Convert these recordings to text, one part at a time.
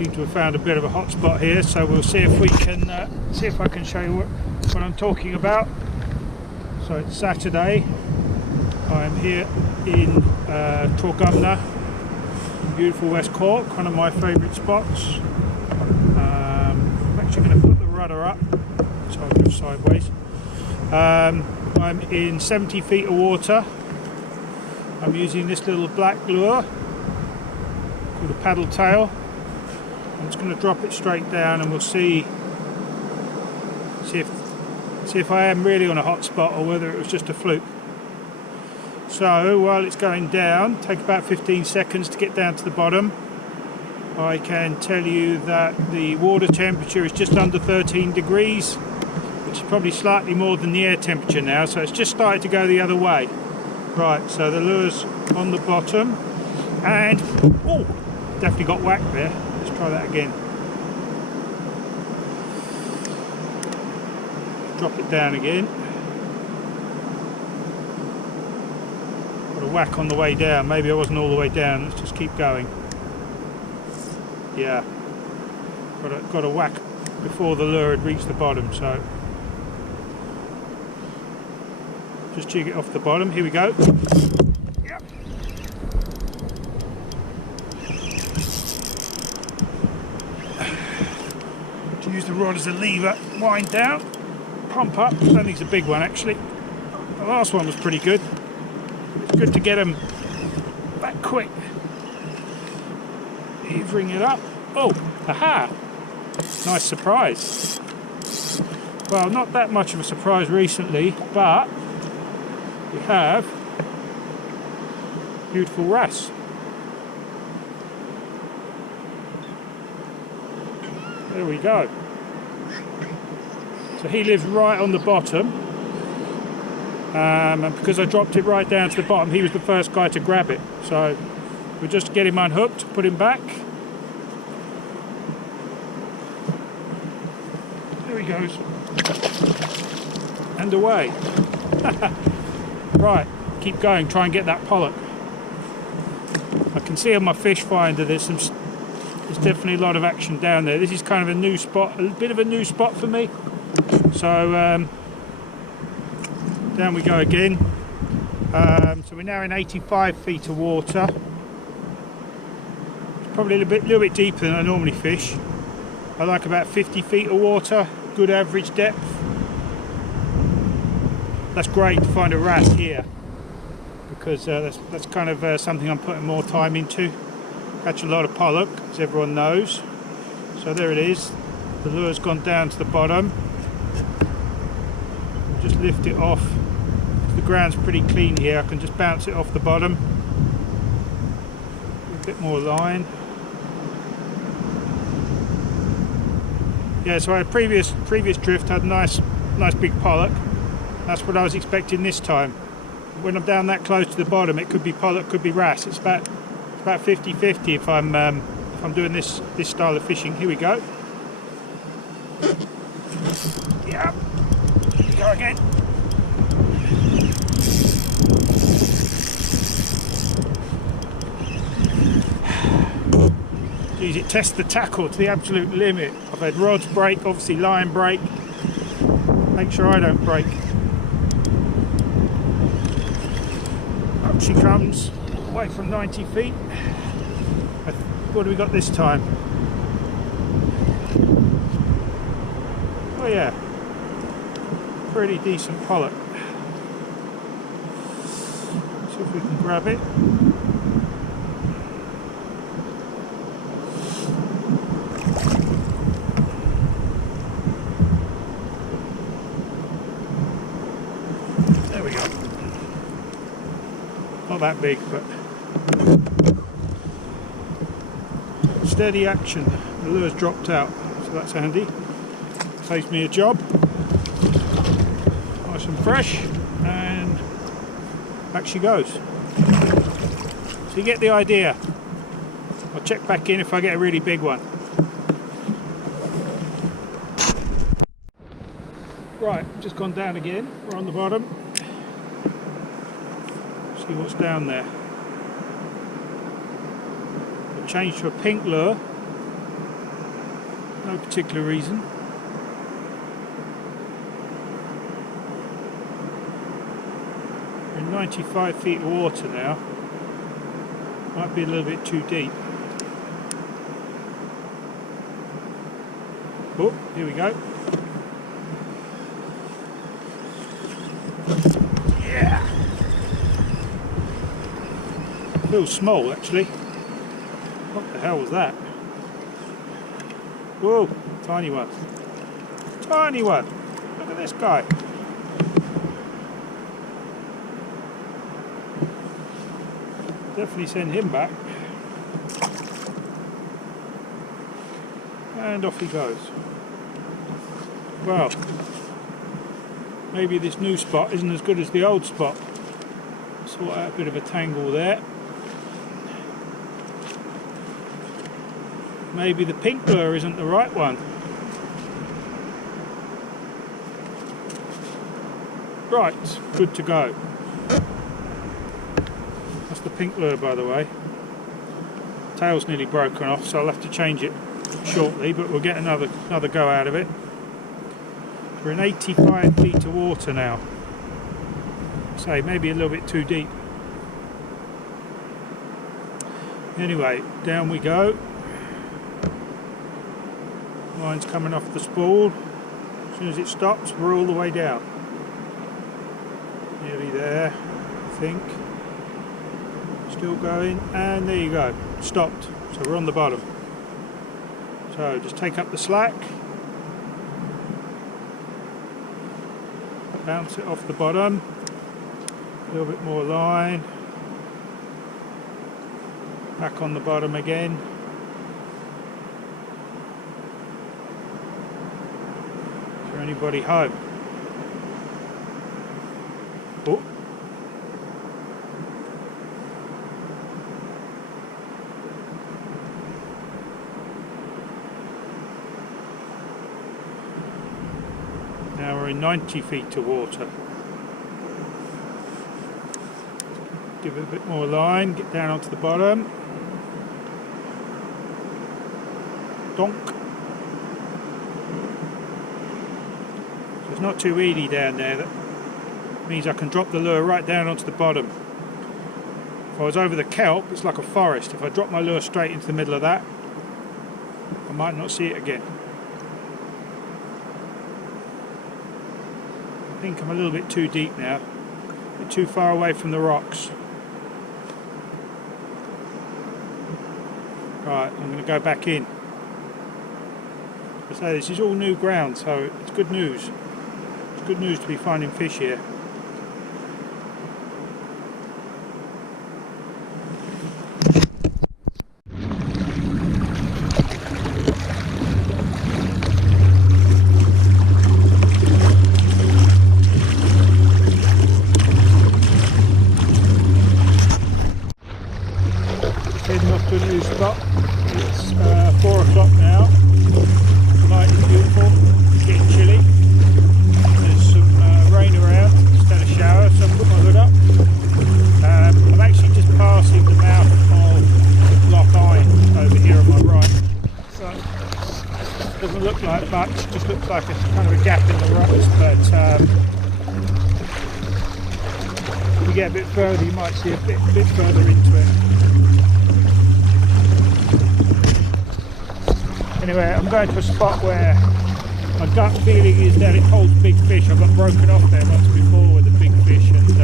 Seem to have found a bit of a hot spot here, so we'll see if we can see if I can show you what I'm talking about. So it's Saturday. I'm here in Torgumna, beautiful West Cork, one of my favourite spots. I'm actually going to put the rudder up so I'll move sideways. I'm in 70 feet of water. I'm using this little black lure called a paddle tail. I'm just going to drop it straight down and we'll see if I am really on a hot spot or whether it was just a fluke. So while it's going down, take about 15 seconds to get down to the bottom. I can tell you that the water temperature is just under 13 degrees, which is probably slightly more than the air temperature now, so it's just started to go the other way. Right, so the lure's on the bottom and oh, definitely got whacked there. Let's try that again. Drop it down again. Got a whack on the way down. Maybe I wasn't all the way down. Let's just keep going. Yeah. Got a whack before the lure had reached the bottom, so just jig it off the bottom. Here we go. Yep. To use the rod as a lever, wind down, pump up. I don't think it's a big one actually. The last one was pretty good. It's good to get them back quick. Levering it up. Oh, aha! Nice surprise. Well, not that much of a surprise recently, but we have beautiful wrasse. There we go. So he lives right on the bottom, and because I dropped it right down to the bottom, he was the first guy to grab it. So we'll just get him unhooked, put him back. There he goes. And away. Right, keep going, try and get that pollock. I can see on my fish finder there's definitely a lot of action down there. This is kind of a new spot, a bit of a new spot for me. So down we go again. So we're now in 85 feet of water. It's probably a little bit deeper than I normally fish. I like about 50 feet of water, good average depth. That's great to find a wrasse here, because that's kind of something I'm putting more time into. Catch a lot of pollock, as everyone knows. So there it is. The lure's gone down to the bottom. Just lift it off. The ground's pretty clean here. I can just bounce it off the bottom. A bit more line. Yeah, so I had previous drift had nice big pollock. That's what I was expecting this time. When I'm down that close to the bottom, it could be pollock, could be wrasse. It's about 50-50 if I'm doing this style of fishing. Here we go. Yeah. Here we go again. Geez, it tests the tackle to the absolute limit. I've had rods break, obviously line break. Make sure I don't break. Up she comes, away from 90 feet. What do we got this time? Oh yeah, pretty decent pollock. See if we can grab it. There we go. Not that big, but steady action. The lure's dropped out, so that's handy. Saves me a job. Nice and fresh, and back she goes. So you get the idea. I'll check back in if I get a really big one. Right, just gone down again. We're on the bottom. See what's down there. I've changed to a pink lure. No particular reason. We're in 95 feet of water now. Might be a little bit too deep. Oh, here we go. Yeah! Feels small actually. What the hell was that? Whoa, tiny one. Tiny one! Look at this guy. Definitely send him back. And off he goes. Well, maybe this new spot isn't as good as the old spot. Sort out a bit of a tangle there. Maybe the pink lure isn't the right one. Right, good to go. That's the pink lure, by the way. Tail's nearly broken off, so I'll have to change it shortly, but we'll get another go out of it. We're in 85 feet of water now. So maybe a little bit too deep. Anyway, down we go. Line's coming off the spool. As soon as it stops, we're all the way down. Nearly there, I think. Still going, and there you go. Stopped. So we're on the bottom. So just take up the slack. Bounce it off the bottom. A little bit more line. Back on the bottom again. Is there anybody home? Oh. Now we're in 90 feet of water. Give it a bit more line, get down onto the bottom. Donk. So it's not too weedy down there. That means I can drop the lure right down onto the bottom. If I was over the kelp, it's like a forest. If I drop my lure straight into the middle of that, I might not see it again. I think I'm a little bit too deep now. A bit too far away from the rocks. Right, I'm going to go back in. As I say, this is all new ground, so it's good news. It's good news to be finding fish here. Heading off to a new spot. It's 4 o'clock now. The night is beautiful. It's getting chilly. There's some rain around. Just had a shower, so I've put my hood up. I'm actually just passing the mouth of Loch Iron over here on my right. So it doesn't look like much. It just looks like it's kind of a gap in the rocks. But if you get a bit further, you might see a bit further into it. Anyway, I'm going to a spot where my gut feeling is that it holds big fish. I got broken off there once before with a big fish and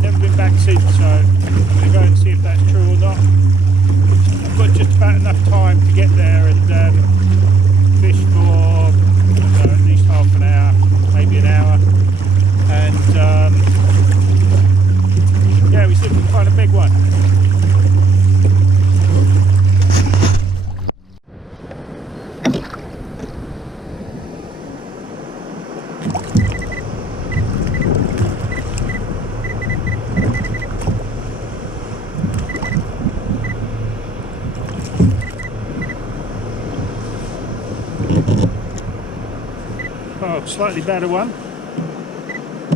never been back since, so I'm going to go and see if that's true or not. I've got just about enough time to get there and fish for at least half an hour, maybe an hour, and yeah, we see if we can find a big one. Oh, slightly better one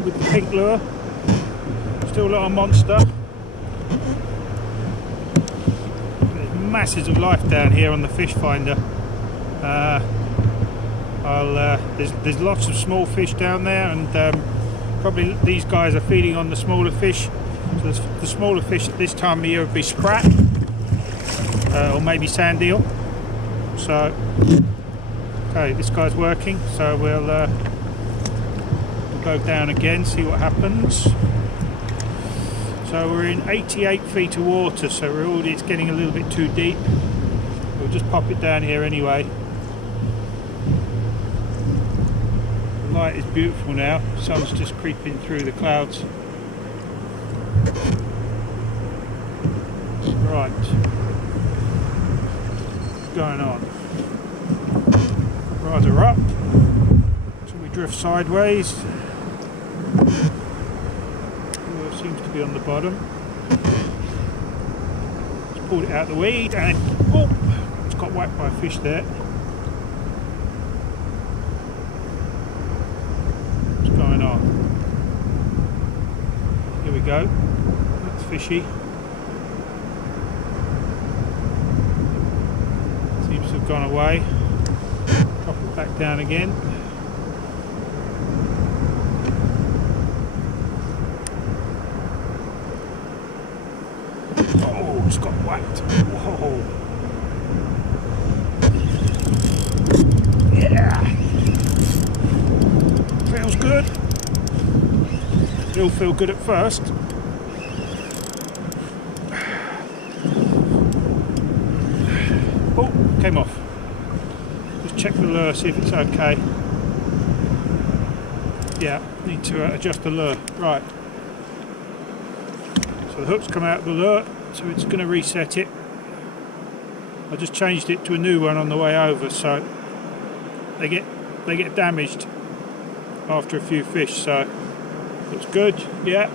with the pink lure. Still not a monster. There's masses of life down here on the fish finder. There's lots of small fish down there, and probably these guys are feeding on the smaller fish. So the smaller fish at this time of year would be sprat, or maybe sand eel. So, okay, this guy's working, so we'll go down again, see what happens. So we're in 88 feet of water, so it's getting a little bit too deep. We'll just pop it down here anyway. The light is beautiful now, the sun's just creeping through the clouds. Right, what's going on? Riser up, so we drift sideways. Seems to be on the bottom. Just pulled it out of the weed and oh, it's got whacked by a fish there. What's going on? Here we go. That's fishy. Seems to have gone away. Drop it back down again. It's got whacked. Whoa. Yeah. Feels good. It'll feel good at first. Oh, came off. Just check the lure, see if it's okay. Yeah, need to adjust the lure. Right. So the hook's come out of the lure. So it's going to reset it. I just changed it to a new one on the way over, so they get damaged after a few fish. So looks good. Yeah,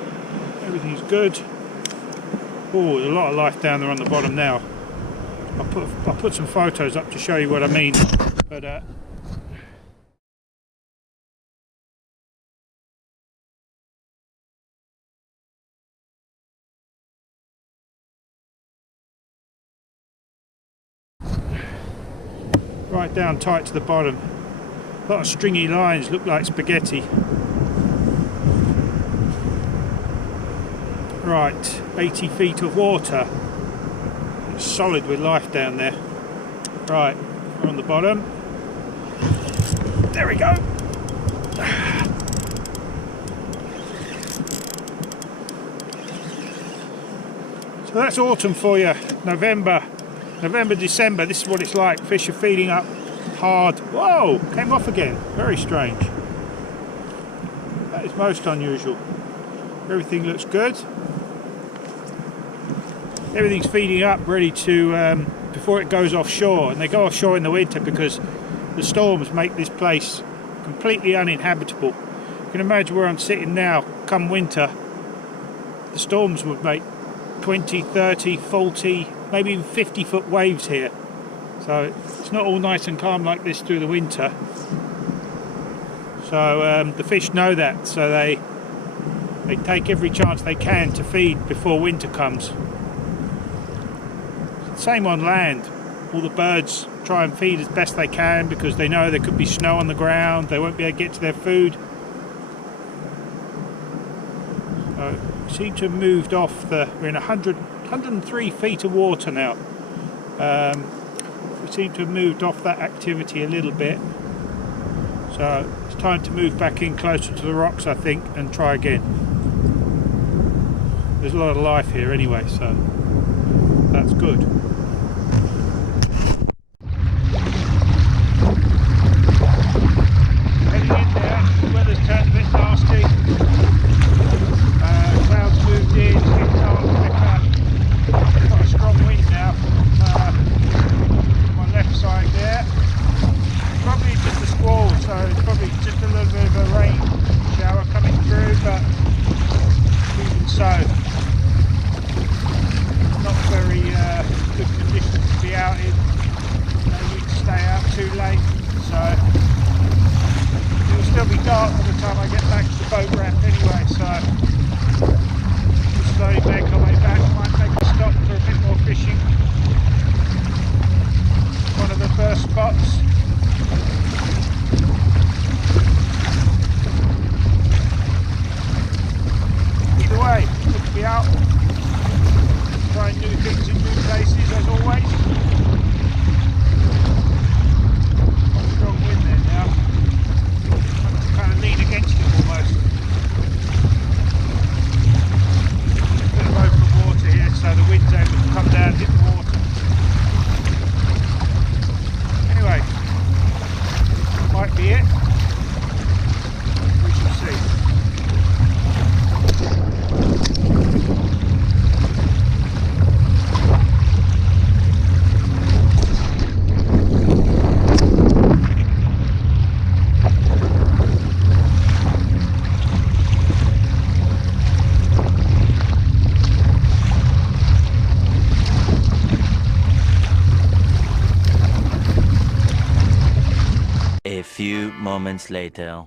everything's good. Oh, there's a lot of life down there on the bottom now. I'll put some photos up to show you what I mean. But right down tight to the bottom. A lot of stringy lines, look like spaghetti. Right, 80 feet of water. It's solid with life down there. Right, we're on the bottom. There we go. So that's autumn for you. November, December, this is what it's like. Fish are feeding up hard. Whoa, came off again. Very strange. That is most unusual. Everything looks good. Everything's feeding up, ready to, before it goes offshore. And they go offshore in the winter because the storms make this place completely uninhabitable. You can imagine where I'm sitting now, come winter, the storms would make 20, 30, 40, maybe even 50-foot waves here. So it's not all nice and calm like this through the winter. So the fish know that, so they take every chance they can to feed before winter comes. Same on land. All the birds try and feed as best they can because they know there could be snow on the ground, they won't be able to get to their food. So we seem to have moved off we're in 103 feet of water now. We seem to have moved off that activity a little bit. So it's time to move back in closer to the rocks, I think, and try again. There's a lot of life here anyway, so that's good. Heading in there, the weather's turned a bit nasty. Clouds moved in, it's getting dark quicker. Got a strong wind now from my left side there. Probably just a squall, so it's probably just a little bit of a rain shower coming through, but even so, not very good conditions. few moments later.